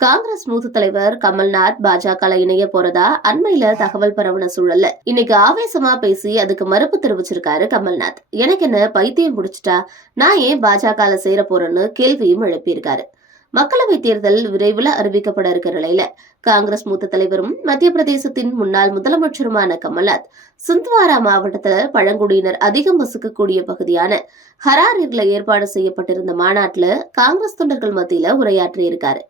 காங்கிரஸ் மூத்த தலைவர் கமல்நாத் பாஜக இணைய போறதா அண்மையில தகவல் பரவன சூழல்ல. இன்னைக்கு ஆவேசமா பேசி அதுக்கு மறுப்பு தெரிவிச்சிருக்காரு கமல்நாத். எனக்கு என்ன பைத்தியம் முடிச்சிட்டா நான் ஏன் பாஜக சேர போறேன்னு கேள்வியும் எழுப்பியிருக்காரு. மக்களவை தேர்தல் விரைவில் அறிவிக்கப்பட இருக்கிற நிலையில காங்கிரஸ் மூத்த தலைவரும் மத்திய பிரதேசத்தின் முன்னாள் முதலமைச்சருமான கமல்நாத் சிந்த்வாரா மாவட்டத்துல பழங்குடியினர் அதிகம் வசிக்கக்கூடிய பகுதியான ஹராரில ஏற்பாடு செய்யப்பட்டிருந்த மாநாட்டுல காங்கிரஸ் தொண்டர்கள் மத்தியில உரையாற்றியிருக்காரு.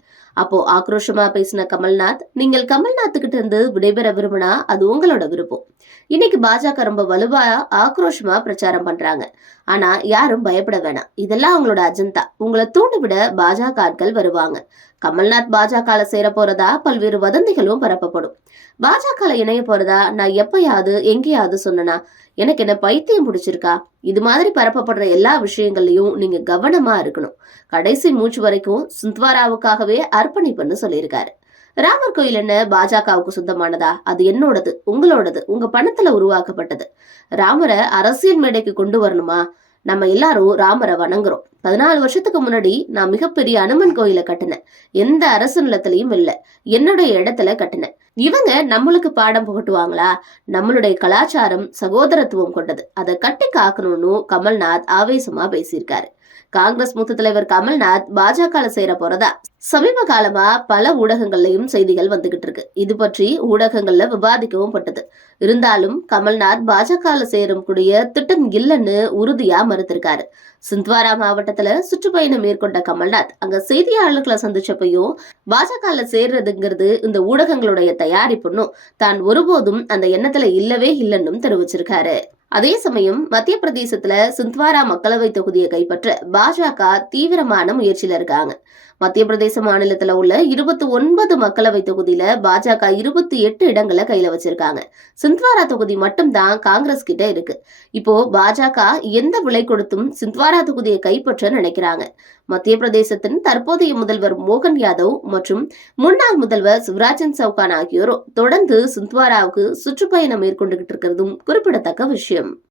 அப்போ ஆக்ரோஷமா பேசின கமல்நாத் நீங்கள் கமல்நாத் கிட்ட இருந்து விடைபெற விரும்பினா அது உங்களோட விருப்பம். இன்னைக்கு பாஜக ரொம்ப வலுவா ஆக்ரோஷமா பிரச்சாரம் பண்றாங்க. ஆனா யாரும் பயப்பட வேணாம். இதெல்லாம் அவங்களோட அஜெண்டா. உங்களை தூண்டிவிட பாஜக ஆட்கள் வருவாங்க. கமல்நாத் பாஜக சேர போறதா? பல்வேறு வதந்திகளும் பரப்பப்படும். பாஜக இணைய போறதா? நான் எப்பயாவது எங்கேயாவது சொன்னனா? எனக்கு என்ன பைத்தியம் பிடிச்சிருக்கா? இது மாதிரி பரப்பப்படுற எல்லா விஷயங்கள்லயும் நீங்க கவனமா இருக்கணும். கடைசி மூச்சு வரைக்கும் சுந்த்வாராவுக்காகவே அர்ப்பணிப்புன்னு சொல்லியிருக்காரு. ராமர் கோயில் என்ன பாஜகவுக்கு சொந்தமானதா? அது என்னோடது உங்களோடது உங்க பணத்துல உருவாக்கப்பட்டது. ராமரை அரசியல் மேடைக்கு கொண்டு வரணுமா? நம்ம எல்லாரும் ராமரை வணங்குறோம். பதினாலு வருஷத்துக்கு முன்னாடி நான் மிகப்பெரிய அனுமன் கோயிலை கட்டினேன். எந்த அரசு நிலத்திலையும் இல்லை. என்னுடைய இடத்துல கட்டினேன். இவங்க நம்மளுக்கு பாடம் புகட்டுவாங்களா? நம்மளுடைய கலாச்சாரம் சகோதரத்துவம் கொண்டது. அதை கட்டி காக்கணும்னு கமல்நாத் ஆவேசமா பேசியிருக்காரு. காங்கிரஸ் மூத்த தலைவர் கமல்நாத் பாஜக சேர போறதா? சமீப காலமா பல ஊடகங்கள்லயும் செய்திகள் வந்துகிட்டு இருக்கு. இது பற்றி ஊடகங்கள்ல விவாதிக்கவும் பட்டது. இருந்தாலும் கமல்நாத் பாஜக சேரும் கூடிய திட்டம் இல்லைன்னு உறுதியா மறுத்திருக்காரு. சிந்த்வாரா மாவட்டத்துல சுற்றுப்பயணம் மேற்கொண்ட கமல்நாத் அங்க செய்தியாளர்களை சந்திச்சப்பையும் பாஜக சேர்றதுங்கிறது இந்த ஊடகங்களுடைய தயாரிப்புன்னும் தான் ஒருபோதும் அந்த எண்ணத்துல இல்லவே இல்லைன்னும் தெரிவிச்சிருக்காரு. அதே சமயம் மத்திய பிரதேசத்துல சிந்த்வாரா மக்களவை தொகுதியை கைப்பற்ற பாஜக தீவிரமான முயற்சியில இருக்காங்க. மத்திய பிரதேச மாநிலத்துல உள்ள இருபத்தி ஒன்பது மக்களவை தொகுதியில பாஜக இருபத்தி எட்டு இடங்களை கையில வச்சிருக்காங்க. சிந்த்வாரா தொகுதி மட்டும்தான் காங்கிரஸ் கிட்ட இருக்கு. இப்போ பாஜக எந்த விலை கொடுத்தும் சிந்த்வாரா தொகுதியை கைப்பற்ற நினைக்கிறாங்க. மத்திய பிரதேசத்தின் தற்போதைய முதல்வர் மோகன் யாதவ் மற்றும் முன்னாள் முதல்வர் சிவராஜன் சவுகான் ஆகியோரும் தொடர்ந்து சிந்த்வாராவுக்கு சுற்றுப்பயணம் மேற்கொண்டுகிட்டு இருக்கிறதும் குறிப்பிடத்தக்க விஷயம். him